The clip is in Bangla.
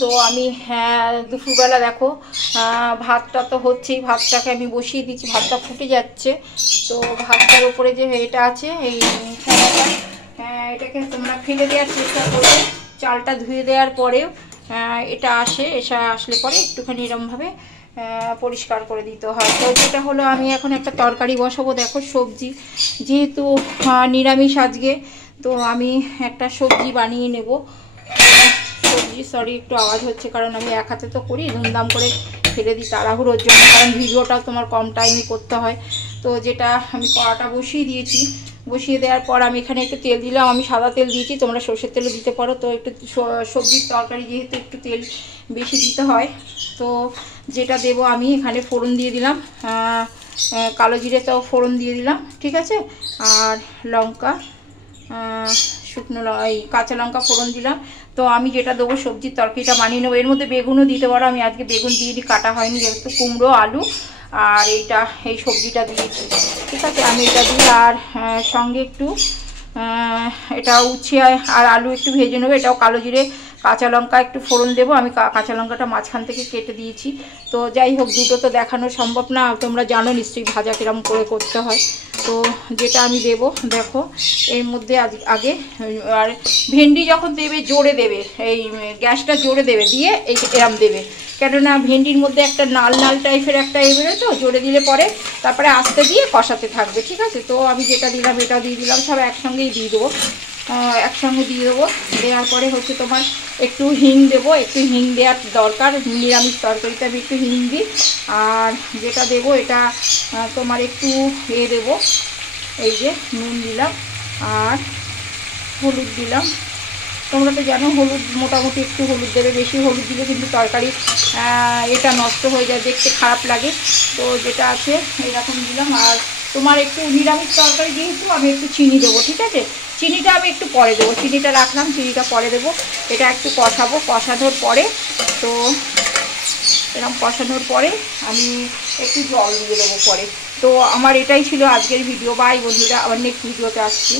তো আমি দুপুরবেলা দেখো ভাতটা তো হচ্ছেই, ভাতটাকে আমি বসিয়ে দিচ্ছি, ভাতটা ফুটে যাচ্ছে। তো ভাতটার উপরে যে এটা আছে এই ছানাটা, এটাকে তোমরা ফেলে দেওয়ার চেষ্টা করবে। চালটা ধুয়ে দেওয়ার পরেও এটা আসলে পরে একটুখানি এরমভাবে পরিষ্কার করে দিতে হয়। তো যেটা হলো আমি এখন একটা তরকারি বসাবো। দেখো সবজি যেহেতু নিরামিষ আজকে, তো আমি একটা সবজি বানিয়ে নেব। সরি একটু আওয়াজ হচ্ছে, কারণ আমি এক হাতে তো করি, ধুমধাম করে ফেলে দিই তাড়াহুড়োর জন্য, কারণ ভিডিওটাও তোমার কম টাইমে করতে হয়। তো যেটা আমি কড়াটা বসিয়ে দিয়েছি, বসিয়ে দেওয়ার পর আমি এখানে একটু তেল দিলাম। আমি সাদা তেল দিয়েছি, তোমরা সর্ষের তেলও দিতে পারো। তো একটু সবজির তরকারি যেহেতু একটু তেল বেশি দিতে হয়, তো যেটা দেবো আমি এখানে ফোড়ন দিয়ে দিলাম, কালো জিরেটাও ফোড়ন দিয়ে দিলাম, ঠিক আছে। আর লঙ্কা, শুকনো এই কাঁচা লঙ্কা ফোড়ন দিলাম। তো আমি যেটা দেবো সবজির তরকারিটা বানিয়ে নেবো। এর মধ্যে বেগুনও দিতে পারো, আমি আজকে বেগুন দিয়ে কাটা হয়নি, যেহেতু কুমড়ো আলু আর এই সবজিটা দিয়েছি, ঠিক আছে। আমি এটা দিই আর সঙ্গে একটু এটা উচ্ছে আর আলু একটু ভেজে নেবো। এটাও কালো জিরে কাঁচা লঙ্কা একটু ফোড়ন দেবো। আমি কাঁচা লঙ্কাটা মাঝখান থেকে কেটে দিয়েছি। তো যাই হোক, দুটো তো দেখানো সম্ভব না, তোমরা জানো নিশ্চয়ই ভাজা কিরম করে করতে হয়। তো যেটা আমি দেবো দেখো এর মধ্যে আগে, আর ভেন্ডি যখন দেবে জোরে দেবে, এই গ্যাসটা জোরে দেবে, দিয়ে এরম দেবে, কেননা ভেন্ডির মধ্যে একটা নাল নাল টাইপের একটা বেরোয়, তো জোরে দিলে পরে তারপরে আস্তে দিয়ে কষাতে থাকবে, ঠিক আছে। তো আমি যেটা দিলাম এটাও দিয়ে দিলাম, সব একসঙ্গেই দিয়ে দেবো, একসঙ্গে দিয়ে দেবো। দেওয়ার পরে হচ্ছে তোমার একটু হিং দেবো, একটু হিং দেওয়ার দরকার, নিরামিষ তরকারিতে আমি একটু হিং দিই। আর যেটা দেবো এটা তোমার একটু দেবো, এই যে নুন দিলাম আর হলুদ দিলাম। তোমরা তো জানো হলুদ মোটামুটি একটু হলুদ দেবে, বেশি হলুদ দিলে কিন্তু তরকারি এটা নষ্ট হয়ে যায়, দেখতে খারাপ লাগে। তো যেটা আছে এরকম দিলাম। আর তোমার একটু নিরামিষ তরকারি যেহেতু আমি একটু চিনি দেবো, ঠিক আছে। চিনিটা আমি একটু পরে দেবো, চিনিটা রাখলাম, চিনিটা পরে দেবো। এটা একটু কষাবো, কষানোর পরে তো এরকম কষানোর পরে আমি একটু জল দিয়ে দেবো পরে। তো আমার এটাই ছিল আজকের ভিডিও। বাই বন্ধুরা, আবার নেক্সট ভিডিওতে আসছি।